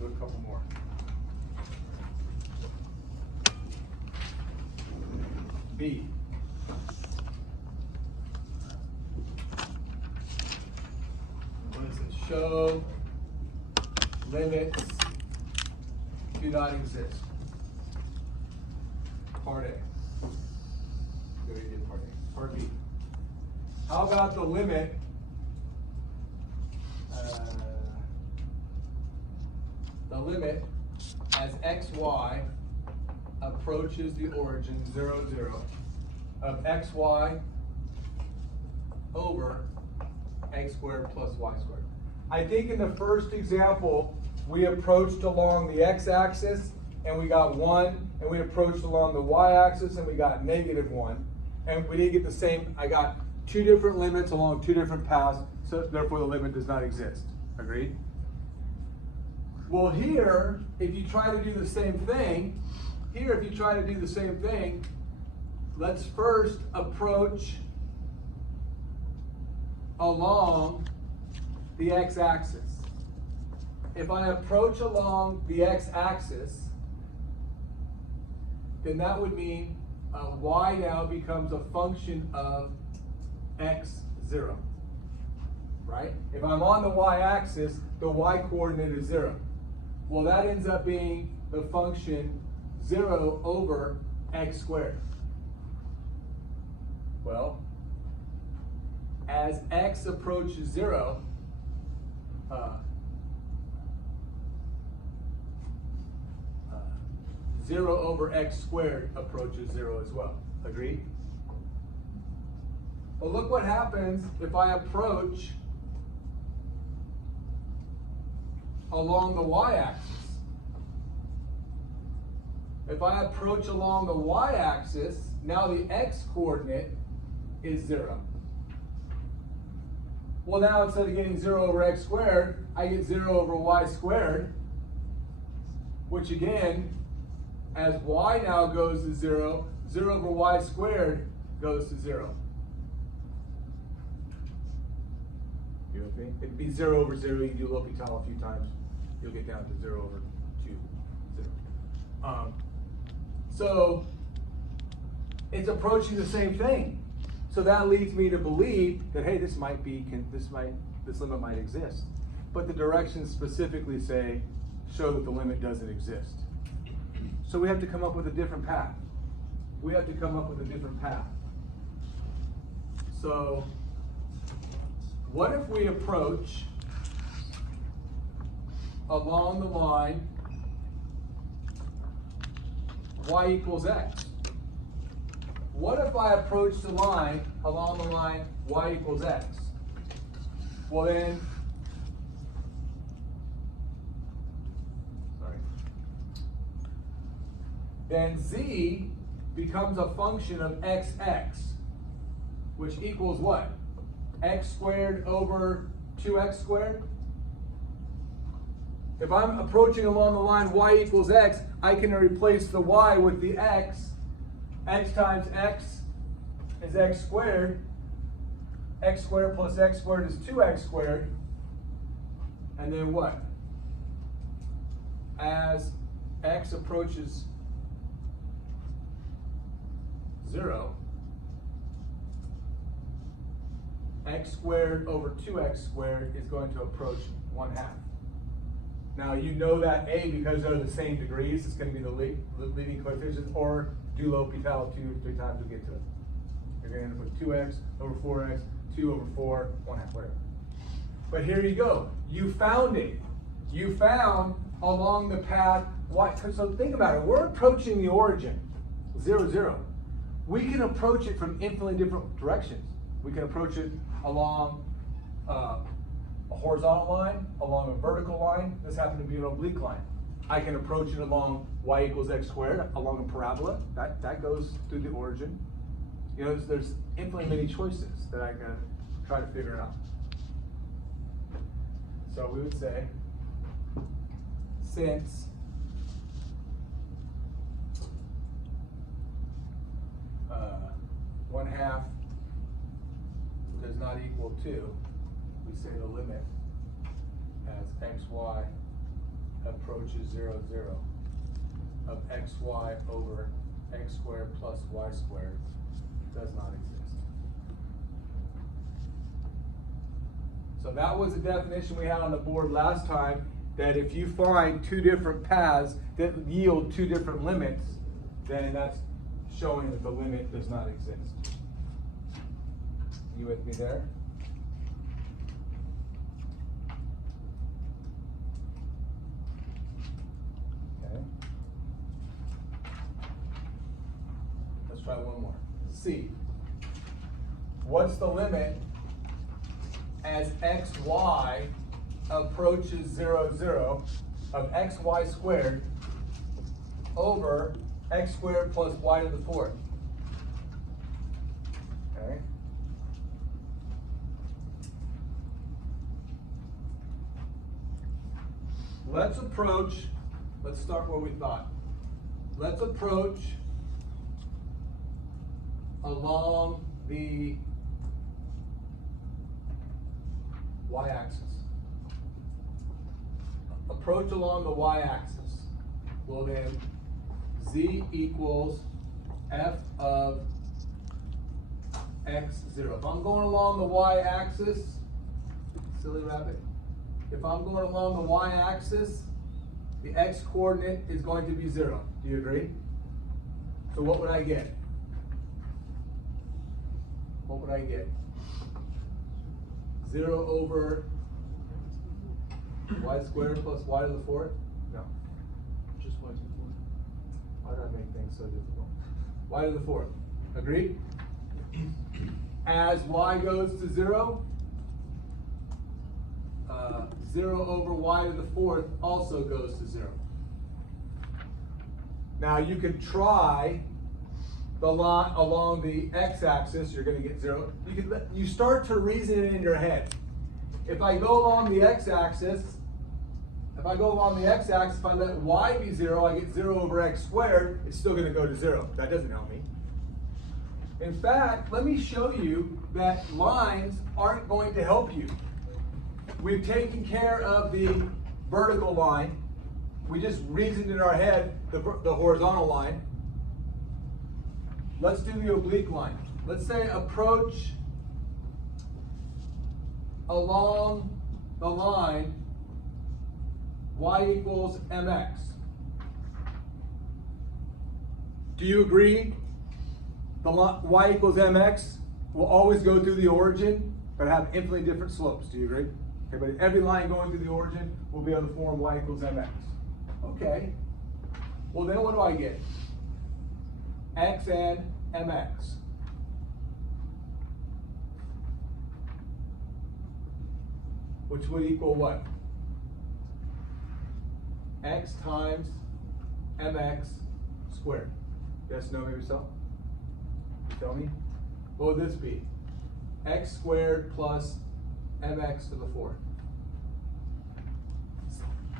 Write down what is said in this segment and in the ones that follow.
do a couple more. B. What does it show? Limits do not exist. Part A. Good idea, part A. Part B. How about the limit? The limit as xy approaches the origin 0, 0 of xy over x squared plus y squared. I think in the first example, we approached along the x-axis and we got 1, and we approached along the y-axis and we got -1. And we didn't get the same, I got 2 different limits along 2 different paths, so therefore the limit does not exist. Agreed? Well, here, if you try to do the same thing, let's first approach along the x-axis. If I approach along the x-axis, then that would mean y now becomes a function of x0, right? If I'm on the y-axis, the y-coordinate is 0. Well, that ends up being the function 0 over x squared. Well, as x approaches 0, 0 over x squared approaches 0 as well. Agreed? Well, look what happens if I approach along the y-axis. If I approach along the y-axis, now the x-coordinate is 0. Well, now instead of getting 0 over x squared, I get 0 over y squared, which again, as y now goes to 0, 0 over y squared goes to 0. You with me? It'd be 0 over 0. You can do L'Hopital a few times. You'll get down to 0 over 2, 0. So it's approaching the same thing. So that leads me to believe that, hey, this limit might exist. But the directions specifically show that the limit doesn't exist. So we have to come up with a different path. So what if we approach along the line y equals x? What if I approach the line along the line y equals x? Well then z becomes a function of xx, which equals what? X squared over 2x squared? If I'm approaching along the line y equals x, I can replace the y with the x. X times x is x squared. X squared plus x squared is 2x squared. And then what? As x approaches 0, x squared over 2x squared is going to approach 1/2. Now you know that A, because they're the same degrees, it's going to be the leading coefficients, or do L'Hopital 2 or 3 times to get to it. You're going to end up with 2x over 4x, 2 over 4, 1/2, whatever. But here you go. You found it. You found along the path y. So think about it. We're approaching the origin, 0, 0. We can approach it from infinitely different directions. We can approach it along a horizontal line, along a vertical line. This happened to be an oblique line. I can approach it along y equals x squared, along a parabola. That goes through the origin. You know, there's infinitely many choices that I can try to figure out. So we would say, since one half does not equal 2, we say the limit as xy approaches 0, 0 of xy over x squared plus y squared does not exist. So that was the definition we had on the board last time, that if you find two different paths that yield two different limits, then that's showing that the limit does not exist. You with me there? Okay. Let's try one more. C. What's the limit as xy approaches 0, 0 of xy squared over x squared plus y to the fourth? Okay. Let's start where we thought. Let's approach along the y-axis. Approach along the y-axis. Well then, z equals f of x0. If I'm going along the y-axis, silly rabbit, if I'm going along the y-axis, the x-coordinate is going to be 0. Do you agree? So what would I get? What would I get? 0 over y squared plus y to the fourth? No. Just y to the fourth. Why did I make things so difficult? Y to the fourth. Agreed? As y goes to 0, 0 over y to the fourth also goes to 0. Now you could try the line along the x-axis, you're going to get 0. You start to reason it in your head. If I go along the x-axis, if I let y be 0, I get 0 over x squared, it's still going to go to 0. That doesn't help me. In fact, let me show you that lines aren't going to help you. We've taken care of the vertical line. We just reasoned in our head the horizontal line. Let's do the oblique line. Let's say approach along the line y equals mx. Do you agree the y equals mx will always go through the origin but have infinitely different slopes? Do you agree? Okay, but every line going through the origin will be able to form y equals mx. Okay. Well, then what do I get? X and mx. Which would equal what? X times mx squared. Yes, no, maybe so? You tell me? What would this be? X squared plus mx to the fourth.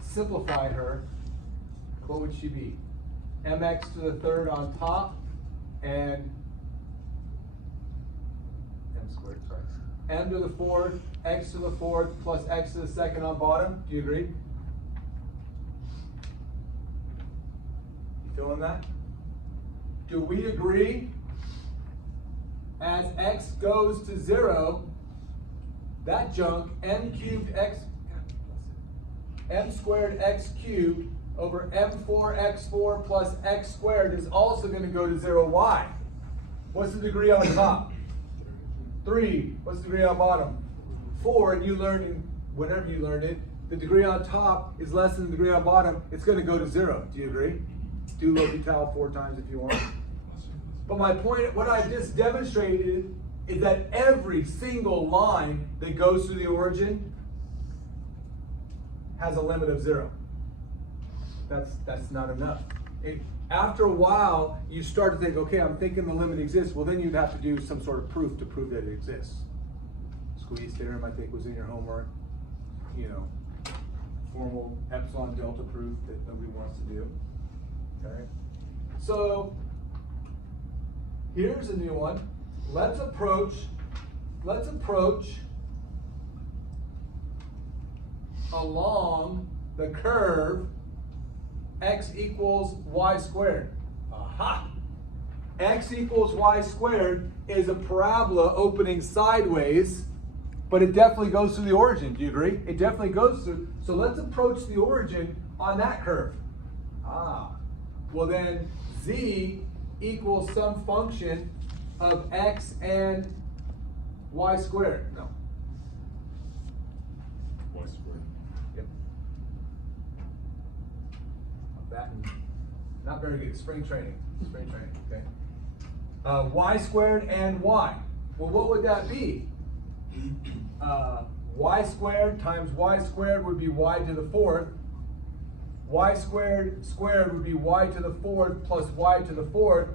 Simplify her. What would she be? Mx to the third on top and m squared, sorry. M to the fourth, x to the fourth plus x to the second on bottom. Do you agree? You feeling that? Do we agree? As x goes to 0, that junk, m squared x cubed over m4x4 plus x squared is also going to go to 0. Why? What's the degree on the top? 3. What's the degree on bottom? 4. And you learned, whenever you learned it, the degree on top is less than the degree on bottom. It's going to go to 0. Do you agree? Do L'Hopital 4 times if you want. But my point, what I just demonstrated is that every single line that goes through the origin has a limit of 0. That's not enough. After a while, you start to think, okay, I'm thinking the limit exists. Well, then you'd have to do some sort of proof to prove that it exists. Squeeze theorem, I think, was in your homework. You know, formal epsilon delta proof that nobody wants to do. Okay. So here's a new one. Let's approach along the curve x equals y squared. Aha! X equals y squared is a parabola opening sideways, but it definitely goes through the origin. Do you agree? It definitely goes through. So let's approach the origin on that curve. Well then, z equals some function of x and y squared. No. Y squared. Yep. That, not very good. Spring training. Spring training, okay. Y squared and y. Well, what would that be? Y squared times y squared would be y to the fourth. Y squared squared would be y to the fourth plus y to the fourth.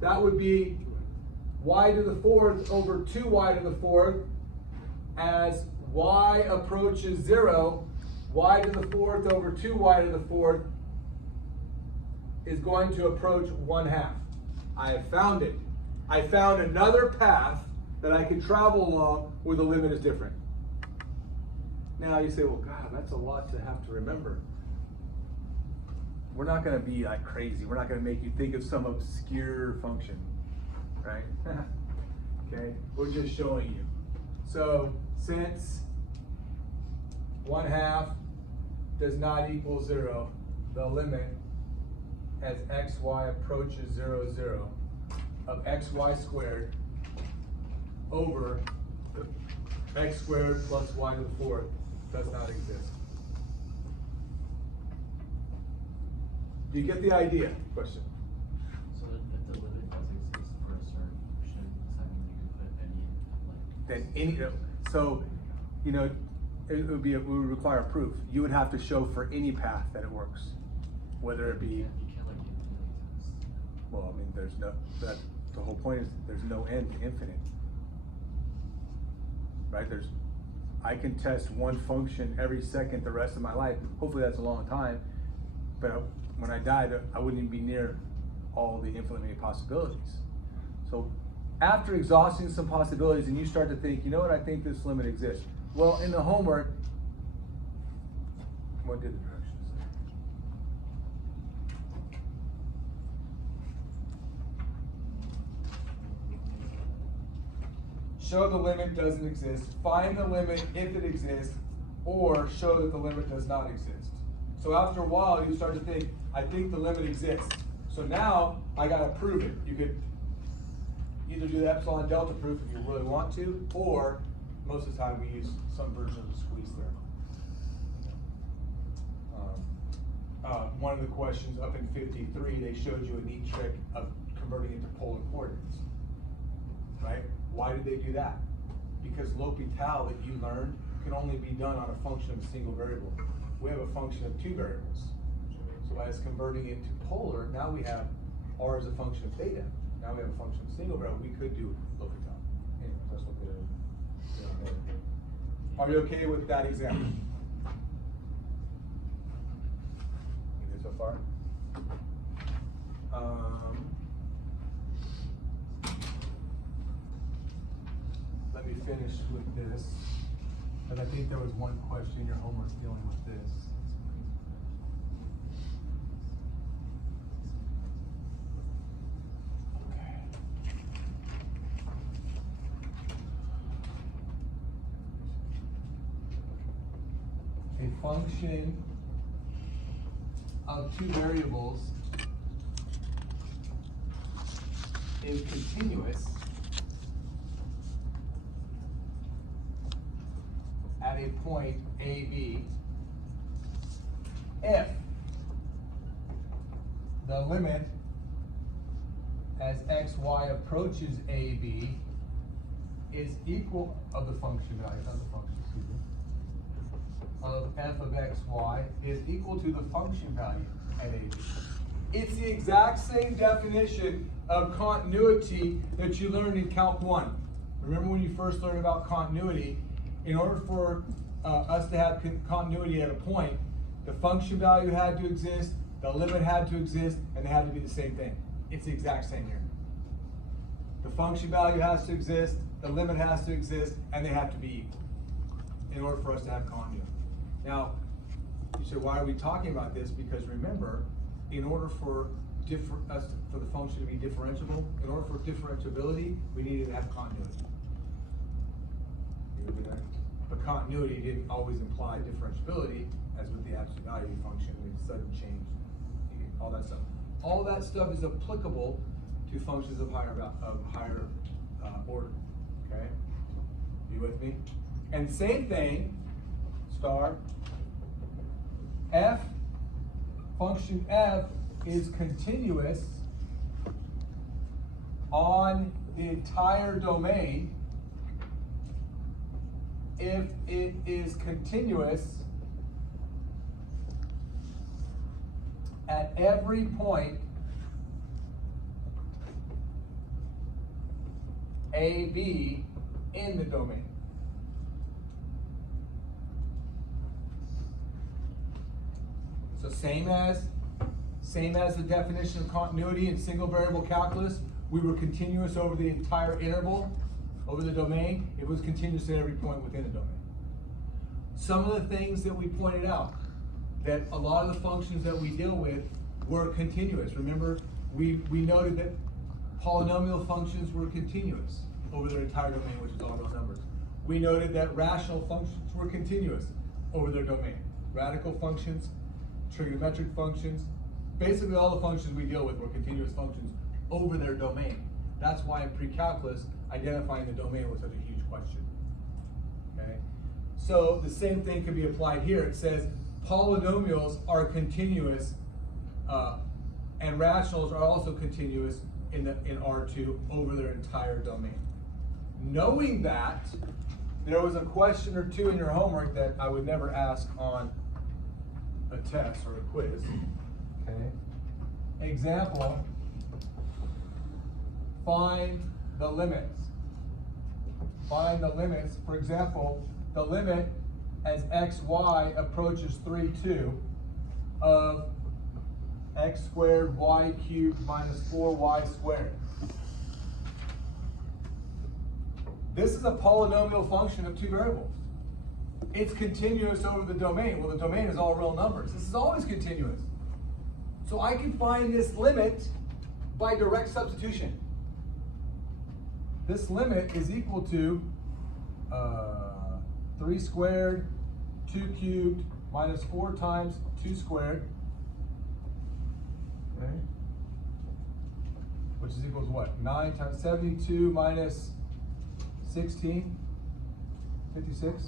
That would be y to the fourth over 2y to the fourth. As y approaches 0, y to the fourth over 2y to the fourth is going to approach 1/2. I have found it. I found another path that I can travel along where the limit is different. Now you say, well, God, that's a lot to have to remember. We're not going to be like crazy. We're not going to make you think of some obscure function, right? Okay, we're just showing you. So since 1/2 does not equal 0, the limit as xy approaches 0, 0 of xy squared over x squared plus y to the fourth does not exist. Do you get the idea? Question. So if the limit does exist for a certain function, does that mean you could put any, like? Then any, so, you know, it would require proof. You would have to show for any path that it works, whether it be. You can't like infinitely test. Well, I mean, there's no, the whole point is there's no end to infinite. Right? I can test one function every second the rest of my life. Hopefully that's a long time. But when I die, I wouldn't even be near all the infinite many possibilities. So after exhausting some possibilities and you start to think, you know what, I think this limit exists. Well, in the homework, what did the directions say? Show the limit doesn't exist, find the limit if it exists, or show that the limit does not exist. So after a while, you start to think, I think the limit exists. So now, I gotta prove it. You could either do the epsilon delta proof if you really want to, or most of the time we use some version of the squeeze theorem. One of the questions up in 53, they showed you a neat trick of converting it to polar coordinates, right? Why did they do that? Because L'Hopital that you learned can only be done on a function of a single variable. We have a function of two variables. So as converting it to polar, now we have r as a function of theta. Now we have a function of single variable. We could do L'Hopital. Anyway, let's look at it. Are you okay with that example? You good so far? Let me finish with this, but I think there was one question in your homework dealing with this. Okay. A function of two variables is continuous at a point AB if the limit as xy approaches AB is equal of the function value, not the function, excuse me, of f of xy is equal to the function value at AB. It's the exact same definition of continuity that you learned in Calc 1. Remember when you first learned about continuity, in order for us to have continuity at a point, the function value had to exist, the limit had to exist, and they had to be the same thing. It's the exact same here. The function value has to exist, the limit has to exist, and they have to be equal in order for us to have continuity. Now, You say, why are we talking about this? Because remember, in order for for the function to be differentiable, in order for differentiability, we needed to have continuity. You agree with that? But continuity didn't always imply differentiability, as with the absolute value function, with sudden change, all that stuff. All that stuff is applicable to functions of higher order. Okay, you with me? And same thing, star. F, function f is continuous on the entire domain if it is continuous at every point A, B in the domain. So same as the definition of continuity in single variable calculus, we were continuous over the entire interval, over the domain. It was continuous at every point within the domain. Some of the things that we pointed out, that a lot of the functions that we deal with were continuous. Remember, we noted that polynomial functions were continuous over their entire domain, which is all real numbers. We noted that rational functions were continuous over their domain. Radical functions, trigonometric functions, basically all the functions we deal with were continuous functions over their domain. That's why in pre-calculus, identifying the domain was such a huge question. Okay? So the same thing can be applied here. It says polynomials are continuous and rationals are also continuous in R2 over their entire domain. Knowing that, there was a question or two in your homework that I would never ask on a test or a quiz. Okay. Example, find the limits. Find the limits. For example, the limit as xy approaches 3, 2 of x squared y cubed minus 4y squared. This is a polynomial function of two variables. It's continuous over the domain. Well, the domain is all real numbers. This is always continuous. So I can find this limit by direct substitution. This limit is equal to 3 squared, 2 cubed, minus 4 times 2 squared. Okay. Which is equals what? 9 times 72 minus 16, 56,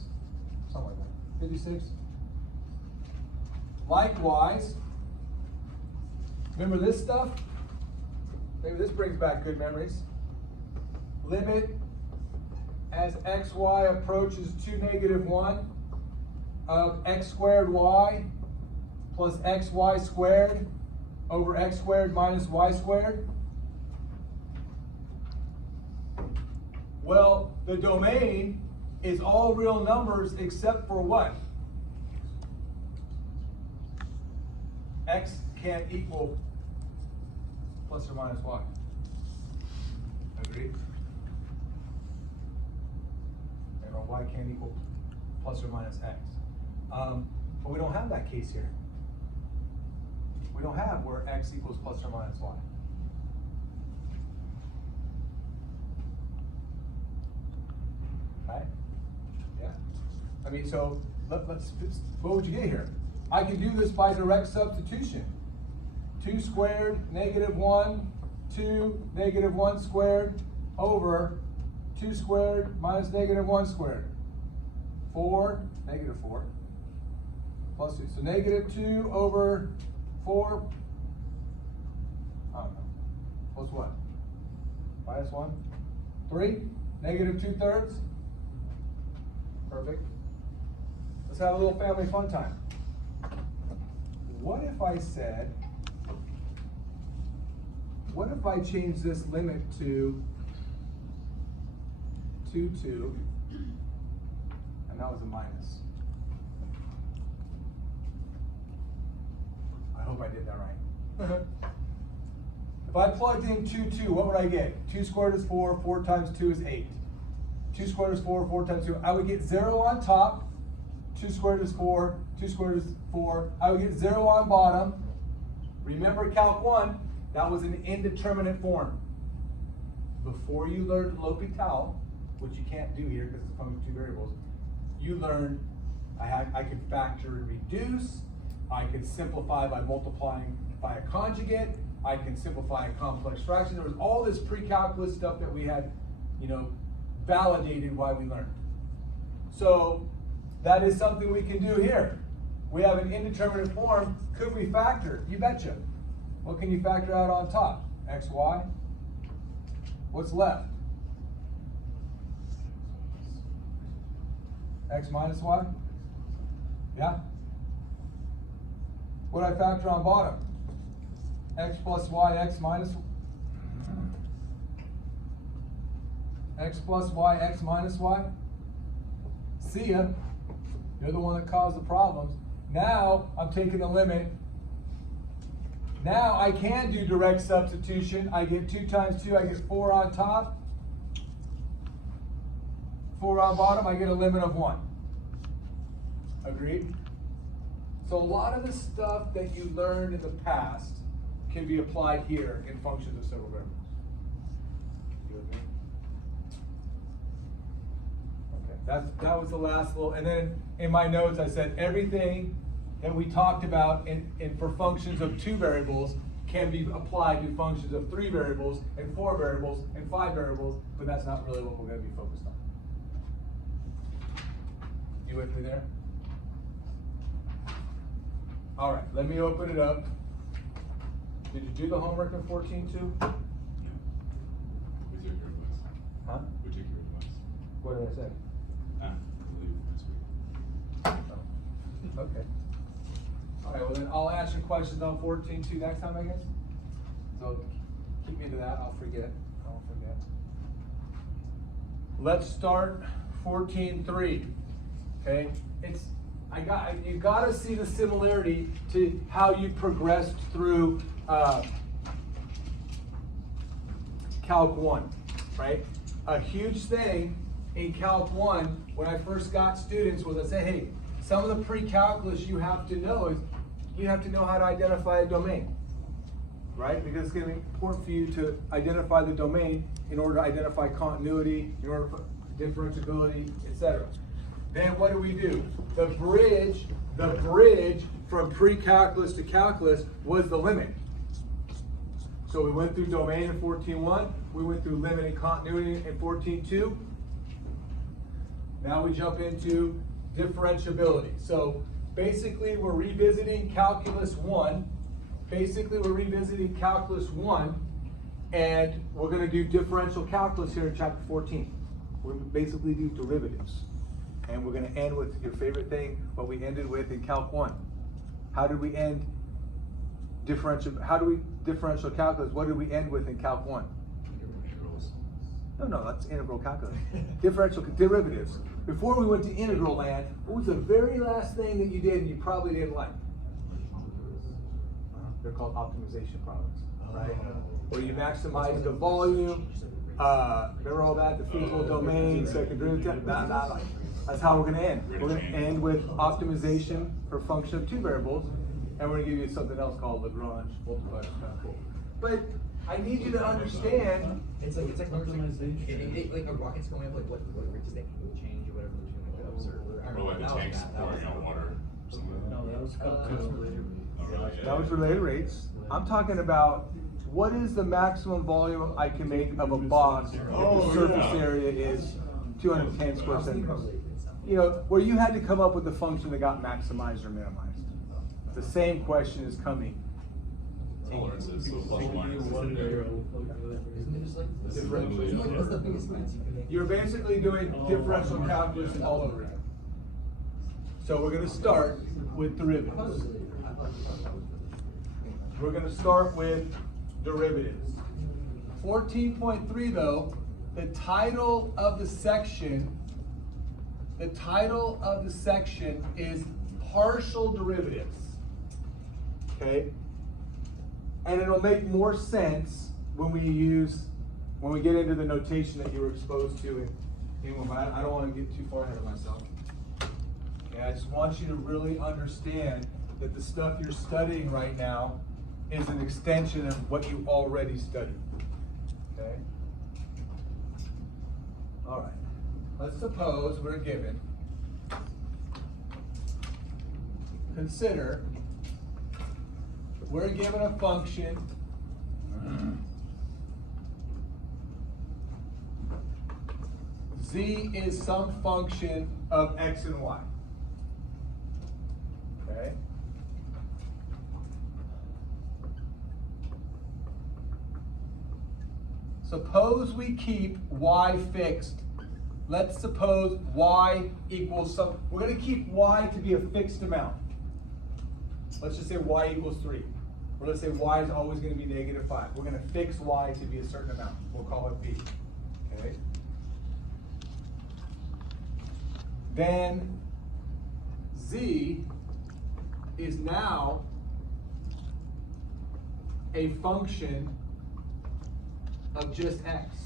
something like that, 56. Likewise, remember this stuff? Maybe this brings back good memories. Limit as xy approaches to negative 1 of x squared y plus xy squared over x squared minus y squared. Well, the domain is all real numbers except for what? X can't equal plus or minus y. Agreed? And or y can't equal plus or minus x. But we don't have that case here. We don't have where x equals plus or minus y. Right? Yeah. I mean, so what would you get here? I can do this by direct substitution. 2 squared, negative 1, 2, negative 1 squared over 2 squared minus negative 1 squared. 4, negative 4, plus 2. So negative 2 over 4, I don't know, plus what? Minus 1? 3, negative 2/3. Perfect. Let's have a little family fun time. What if I said, what if I change this limit to 2, 2, and that was a minus? I hope I did that right. If I plugged in 2, 2, what would I get? 2 squared is 4, 4 times 2 is 8. 2 squared is 4, 4 times 2. I would get 0 on top, 2 squared is 4, 2 squared is 4. I would get 0 on bottom. Remember Calc 1, that was an indeterminate form. Before you learned L'Hopital, which you can't do here because it's a function of 2 variables, you learned I could factor and reduce, I could simplify by multiplying by a conjugate, I can simplify a complex fraction. There was all this pre-calculus stuff that we had, validated why we learned. So that is something we can do here. We have an indeterminate form. Could we factor? You betcha. What can you factor out on top? X, Y. What's left? X minus Y? Yeah? What do I factor on bottom? X plus Y, X minus X plus Y, X minus Y? See ya. You're the one that caused the problems. Now I'm taking the limit. Now I can do direct substitution. I get 2 times 2, I get 4 on top. 4 on bottom, I get a limit of 1. Agreed? So a lot of the stuff that you learned in the past can be applied here in functions of several variables. You with me? Okay, that was the last little, and then in my notes I said everything that we talked about for functions of 2 variables can be applied to functions of 3 variables and 4 variables and 5 variables, but that's not really what we're going to be focused on. You with me there? All right, let me open it up. Did you do the homework in 14 too? Yeah. We took your advice. Huh? We took your advice. What did I say? I believe next week. Oh. Okay. All right, well then I'll ask you questions on 14 too next time, I guess. So keep me to that, I'll forget. I won't forget. Let's start 14.3. Okay? You gotta see the similarity to how you progressed through Calc 1, right? A huge thing in Calc 1 when I first got students was I say, hey, some of the pre-calculus you have to know is you have to know how to identify a domain, right? Because it's gonna be important for you to identify the domain in order to identify continuity, in order for differentiability, etc. Then what do? The bridge from pre-calculus to calculus was the limit. So we went through domain in 14.1, we went through limit and continuity in 14.2. Now we jump into differentiability. So basically we're revisiting calculus 1. And we're going to do differential calculus here in chapter 14. We're going to basically do derivatives. And we're going to end with your favorite thing, what we ended with in Calc 1. How did we end differential calculus? What did we end with in Calc 1? Integrals. No, that's integral calculus. Differential derivatives. Before we went to integral land, what was the very last thing that you did and you probably didn't like? They're called optimization problems, right? Where you maximize the volume, remember all that, the feasible domain, second derivative, that's how we're going to end. We're going to end with optimization for a function of 2 variables, and we're going to give you something else called Lagrange multiplier. It's kind of cool. But I need you to understand. It's like a rocket's going up. Like what does that change or whatever? Or like the tanks pouring out water. No, that was Kalkulus later. Oh, really? Yeah. That was related rates. I'm talking about what is the maximum volume I can make of a box if the surface area is 210 square centimeters. Where you had to come up with a function that got maximized or minimized. The same question is coming. Tolerances, so plus or minus. Isn't it just like This is differential? literally Like, what's the biggest difference you can make? You're basically doing differential calculus all over again. So we're going to start with derivatives. We're going to start with derivatives. 14.3 though, the title of the section is partial derivatives. Okay? And it'll make more sense when we get into the notation that you were exposed to in one, but I don't want to get too far ahead of myself. Okay, I just want you to really understand that the stuff you're studying right now is an extension of what you already studied. Okay? All right. Let's suppose we're given, consider, we're given a function z is some function of x and y. Okay? Suppose we keep y fixed. Let's suppose y equals some, we're going to keep y to be a fixed amount. Let's just say y equals 3. Or let's say y is always going to be -5. We're going to fix y to be a certain amount. We'll call it b. Okay? Then z is now a function of just x.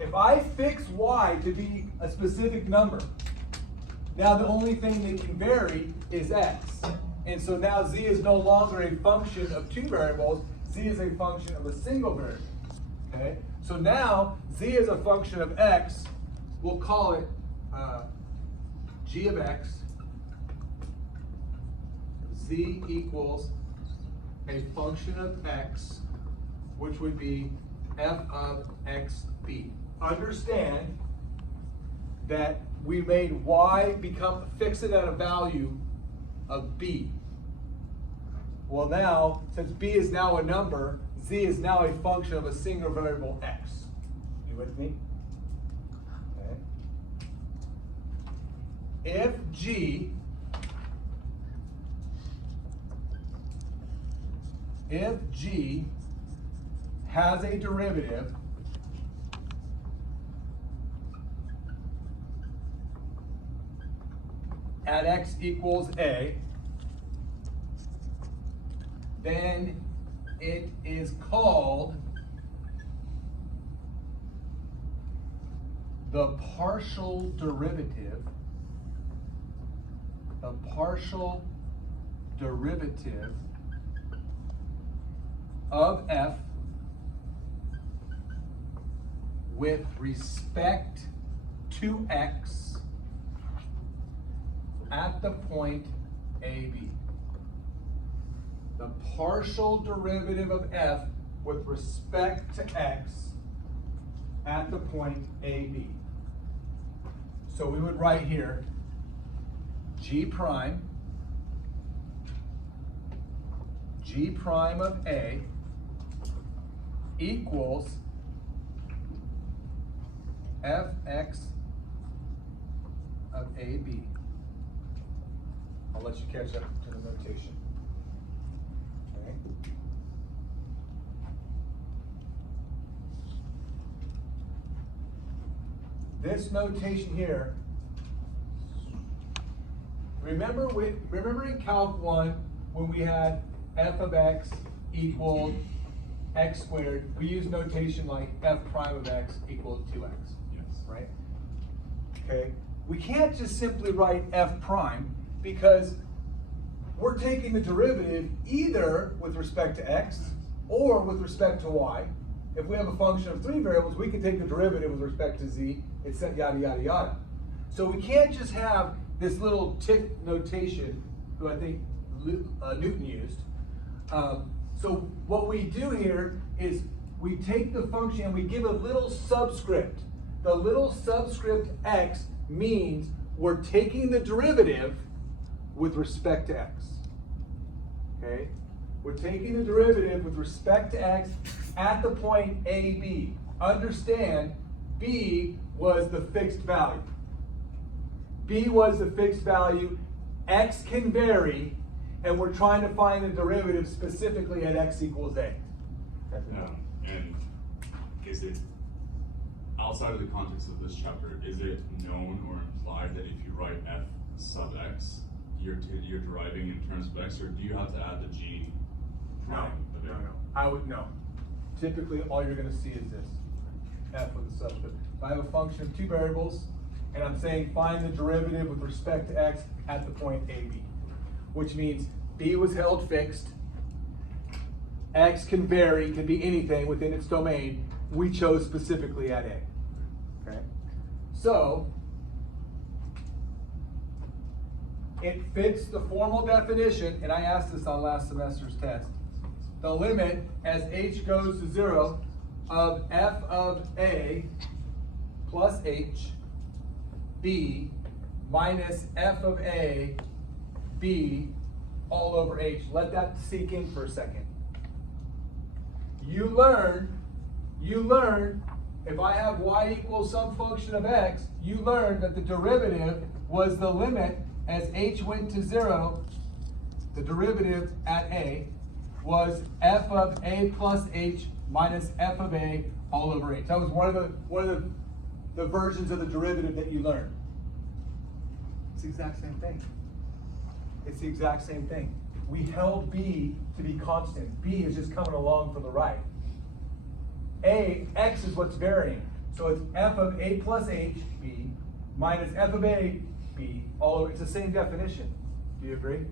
If I fix y to be a specific number, now the only thing that can vary is x. And so now z is no longer a function of two variables, z is a function of a single variable. Okay? So now z is a function of x, we'll call it g of x, z equals a function of x, which would be f of xb. Understand that we made y fix it at a value of b. Well now, since b is now a number, z is now a function of a single variable x. You with me? Okay. If g has a derivative at x equals a, then it is called the partial derivative of f with respect to x at the point AB. The partial derivative of f with respect to x at the point AB. So we would write here g prime of a equals fx of AB. I'll let you catch up to the notation. Okay. This notation here, remember in Calc 1 when we had f of x equaled x squared, we use notation like f prime of x equals 2x. Yes. Right? Okay. We can't just simply write f prime because we're taking the derivative either with respect to x or with respect to y. If we have a function of 3 variables, we can take the derivative with respect to z, it's yada, yada, yada. So we can't just have this little tick notation, who I think Newton used. So what we do here is we take the function and we give a little subscript. The little subscript x means we're taking the derivative with respect to x. Okay? We're taking the derivative with respect to x at the point AB. Understand, b was the fixed value. B was the fixed value. X can vary, and we're trying to find the derivative specifically at x equals a. And is it, outside of the context of this chapter, is it known or implied that if you write f sub x, you're deriving in terms of x, or do you have to add the g prime of it? No. I would no. Typically, all you're going to see is this, f with a subscript. If I have a function of 2 variables, and I'm saying find the derivative with respect to x at the point AB, which means B was held fixed, x can vary, can be anything within its domain. We chose specifically at A. Okay? So, it fits the formal definition, and I asked this on last semester's test. The limit as h goes to 0 of f of A plus h B minus f of A B all over h. Let that sink in for a second. You learn if I have y equals some function of x, you learn that the derivative was the limit as h went to 0, the derivative at A was f of A plus h minus f of A all over h. That was one of the versions of the derivative that you learned. It's the exact same thing. It's the exact same thing. We held B to be constant. B is just coming along for the right. X is what's varying. So it's f of A plus h, B, minus f of A, B, all over. It's the same definition. Do you agree?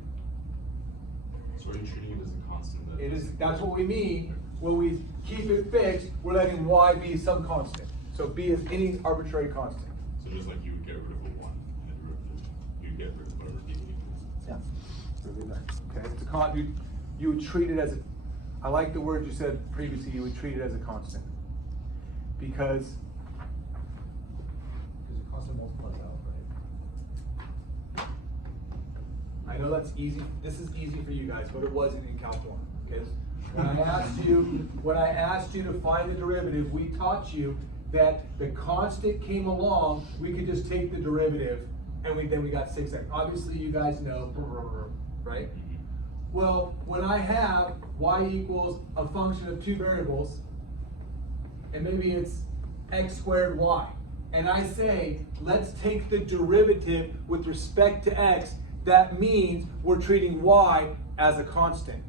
So are you treating it as a constant? It is. That's what we mean when we keep it fixed. We're letting y be some constant. So B is any arbitrary constant. So just like you would get rid of a 1 in a derivative, you'd get rid of whatever B equals. Yeah. Really nice. Okay. It's a you would treat it as a. I like the word you said previously. You would treat it as a constant because a constant multiplies out, right? I know that's easy. This is easy for you guys, but it wasn't in Calc 1. Okay. When I asked you to find the derivative, we taught you that the constant came along. We could just take the derivative, and then we got 6x. Obviously, you guys know, right? Well, when I have y equals a function of two variables, and maybe it's x squared y, and I say, let's take the derivative with respect to x, that means we're treating y as a constant.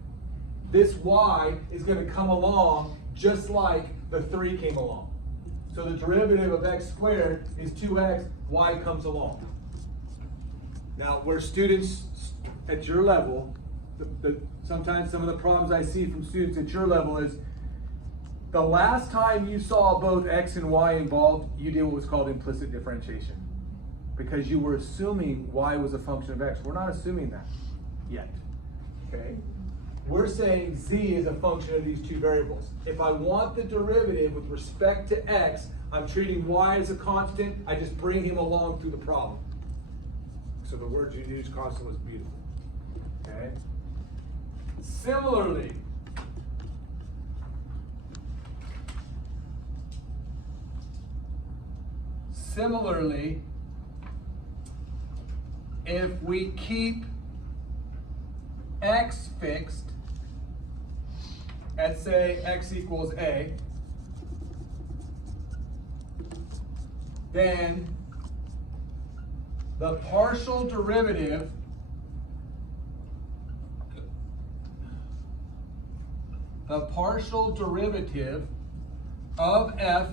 This y is going to come along just like the 3 came along. So the derivative of x squared is 2x, y comes along. Now, where students at your level, sometimes some of the problems I see from students at your level is the last time you saw both x and y involved, you did what was called implicit differentiation. Because you were assuming y was a function of x. We're not assuming that yet. Okay? We're saying z is a function of these two variables. If I want the derivative with respect to x, I'm treating y as a constant. I just bring him along through the problem. So the word you used, constant, was beautiful. Okay? Similarly, if we keep x fixed at, say, x equals a, then the partial derivative of f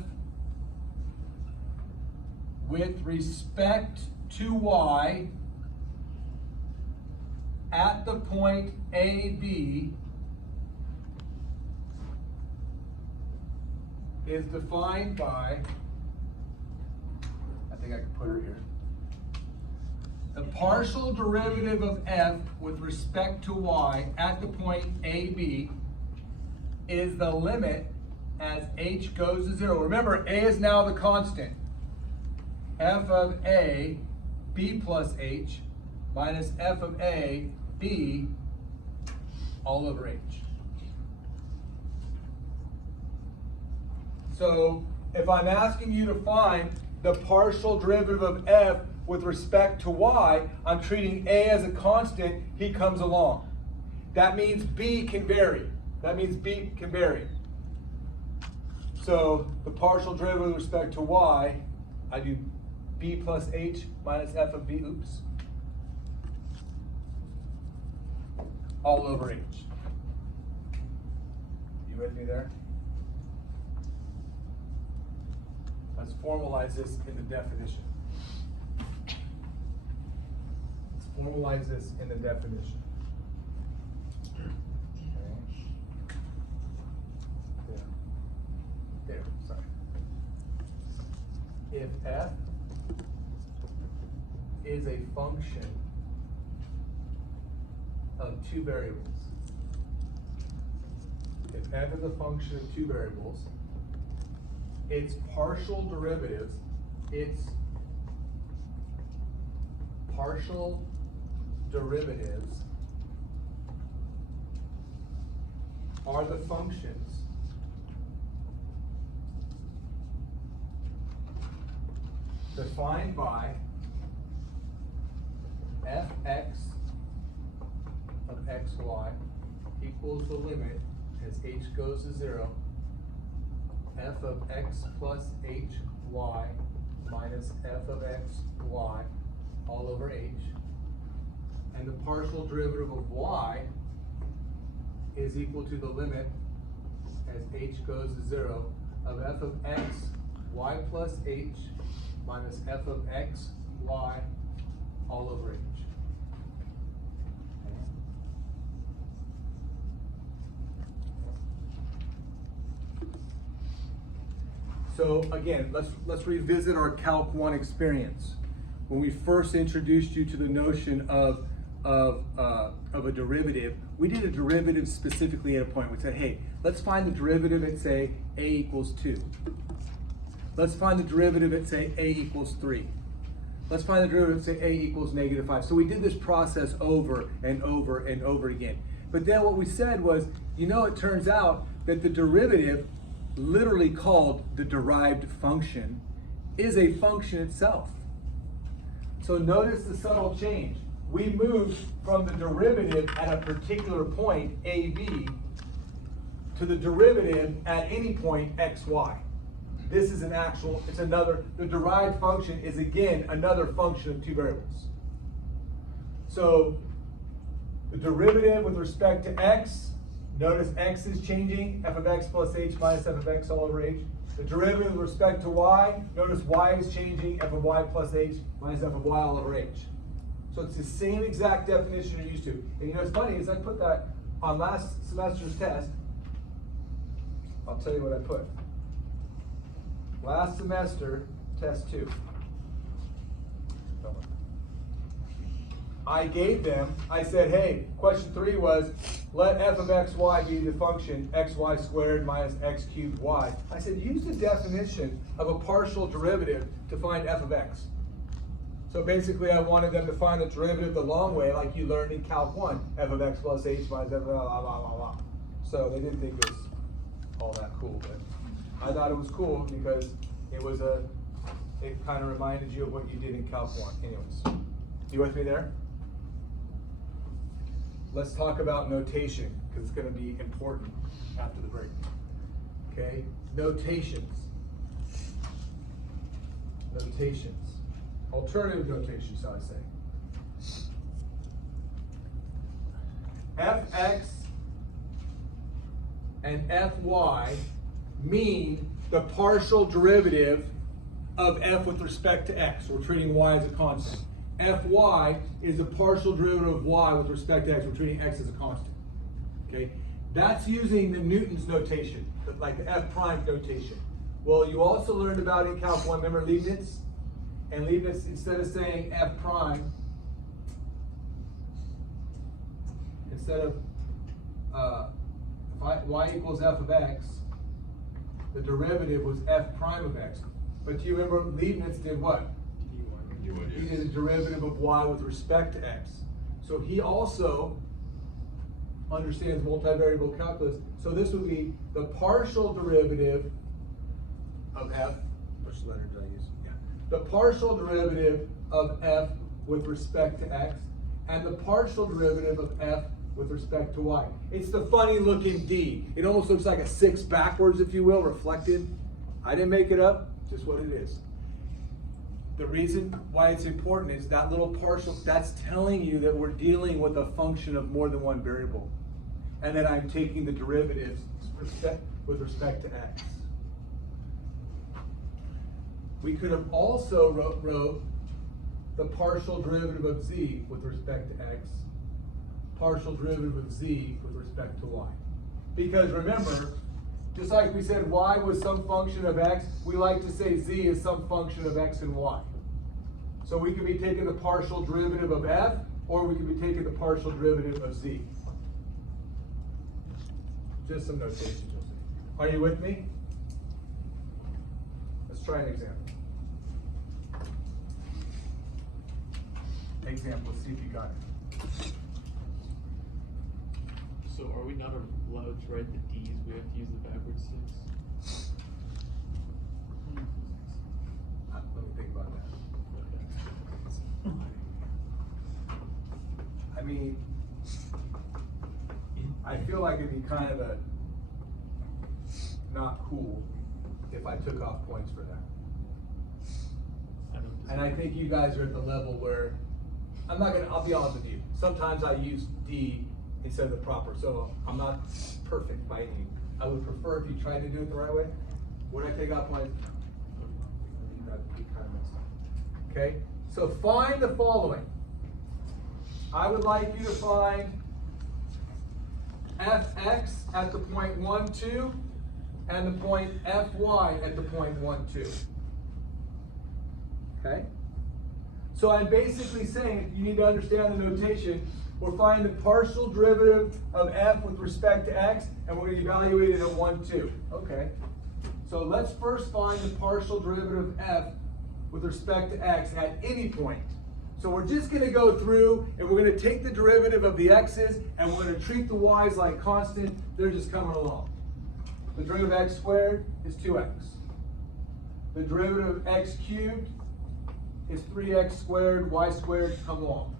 with respect to y at the point AB is defined by, I think I can put her here. The partial derivative of f with respect to y at the point AB is the limit as h goes to 0. Remember, a is now the constant. F of a, b plus h, minus f of a, b, all over h. So, if I'm asking you to find the partial derivative of f with respect to y, I'm treating a as a constant, he comes along. That means b can vary. So, the partial derivative with respect to y, I do b plus h minus f of b, all over h. You with me there? Let's formalize this in the definition. formalize this in the definition. Okay. There, sorry. If f is a function of two variables, if f is a function of two variables, its partial derivatives are the functions defined by fx of xy equals the limit as h goes to 0, f of x plus hy minus f of xy all over h, and the partial derivative of y is equal to the limit as h goes to 0 of f of x y plus h minus f of x y all over h. So again, let's revisit our Calc 1 experience. When we first introduced you to the notion of a derivative, we did a derivative specifically at a point. We said, hey, let's find the derivative at, say, a equals 2. Let's find the derivative at, say, a equals 3. Let's find the derivative at, say, a equals negative 5. So we did this process over and over and over again. But then what we said was, it turns out that the derivative, literally called the derived function, is a function itself. So notice the subtle change. We moved from the derivative at a particular point, AB, to the derivative at any point, xy. This is the derived function is again another function of two variables. So the derivative with respect to x, notice x is changing, f of x plus h minus f of x all over h. The derivative with respect to y, notice y is changing, f of y plus h minus f of y all over h. So it's the same exact definition you're used to. And what's funny is I put that on last semester's test. I'll tell you what I put. Last semester, test 2. I said, hey, question 3 was, let f of xy be the function xy squared minus x cubed y. I said, use the definition of a partial derivative to find f of x. So basically, I wanted them to find the derivative the long way, like you learned in Calc 1, f of x plus h minus f of blah, blah, blah, blah. So they didn't think it was all that cool, but I thought it was cool because it kind of reminded you of what you did in Calc 1. Anyways, you with me there? Let's talk about notation, because it's going to be important after the break. Okay, notations. Alternative notation, shall I say. Fx and Fy mean the partial derivative of f with respect to x. We're treating y as a constant. Fy is the partial derivative of y with respect to x. We're treating x as a constant. Okay? That's using the Newton's notation, like the f prime notation. Well, you also learned about in Calc 1, remember Leibniz? And Leibniz, instead of saying f prime, instead of y equals f of x, the derivative was f prime of x. But do you remember Leibniz did what? He did a derivative of y with respect to x. So he also understands multivariable calculus. So this would be the partial derivative of f. Which letter did I use? Yeah. The partial derivative of f with respect to x, and the partial derivative of f with respect to y. It's the funny looking D. It almost looks like a 6 backwards, if you will, reflected. I didn't make it up, just what it is. The reason why it's important is that little partial, that's telling you that we're dealing with a function of more than one variable. And then I'm taking the derivatives with respect to x. We could have also wrote the partial derivative of z with respect to x, partial derivative of z with respect to y. Because remember, just like we said y was some function of x, we like to say z is some function of x and y. So we could be taking the partial derivative of f, or we could be taking the partial derivative of z. Just some notation you'll see. Are you with me? Let's try an example. Example, see if you got it. So are we not allowed to write the D's? We have to use the backwards six? Let me think about that. I mean, I feel like it'd be kind of not cool if I took off points for that. And I think you guys are at the level where, I'll be honest with you, sometimes I use D instead of the proper, so I'm not perfect by any means. I would prefer if you tried to do it the right way. Would I take off points? That'd be kind of messed up. Okay, so find the following. I would like you to find fx at the point 1, 2, and the point fy at the point 1, 2. Okay? So I'm basically saying, you need to understand the notation. We're finding the partial derivative of f with respect to x, and we're going to evaluate it at 1, 2. Okay. So let's first find the partial derivative of f with respect to x at any point. So we're just going to go through, and we're going to take the derivative of the x's, and we're going to treat the y's like constant. They're just coming along. The derivative of x squared is 2x. The derivative of x cubed is 3x squared, y squared, come along.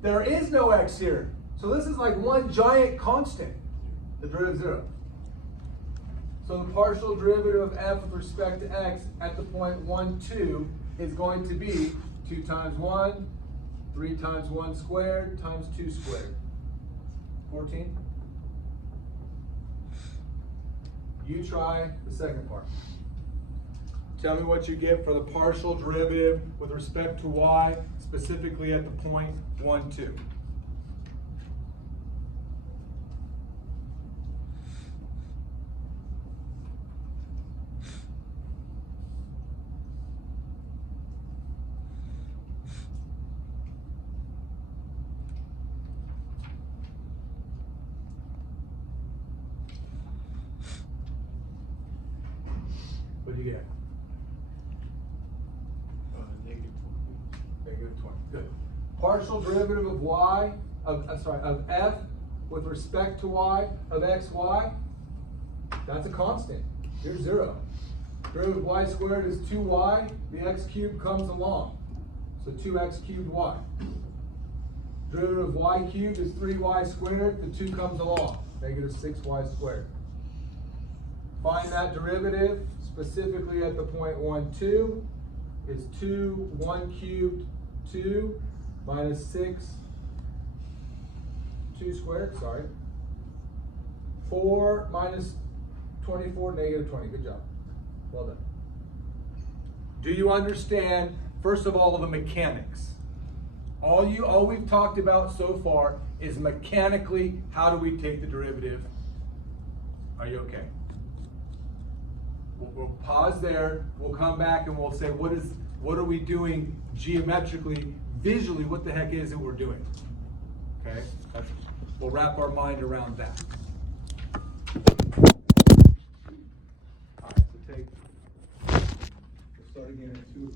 There is no x here. So this is like one giant constant. The derivative of 0. So the partial derivative of f with respect to x at the point 1, 2 is going to be 2 times 1, 3 times 1 squared times 2 squared. 14. You try the second part. Tell me what you get for the partial derivative with respect to y, specifically at the point 1, 2. What do you get? Negative 20. Negative 20. Good. Partial derivative of y, of f with respect to y of xy, that's a constant. Here's 0. Derivative of y squared is 2y. The x cubed comes along. So 2x cubed y. Derivative of y cubed is 3y squared. The 2 comes along. Negative 6y squared. Find that derivative specifically at the point 1, 2 is 2, 1 cubed, 2 minus 6, 2 squared, sorry. 4 minus 24, negative 20. Good job. Well done. Do you understand, first of all, the mechanics? All we've talked about so far is mechanically how do we take the derivative. Are you okay? We'll pause there. We'll come back and we'll say, what are we doing geometrically, visually? What the heck is it we're doing? Okay, we'll wrap our mind around that. All right, so we'll start again at 2.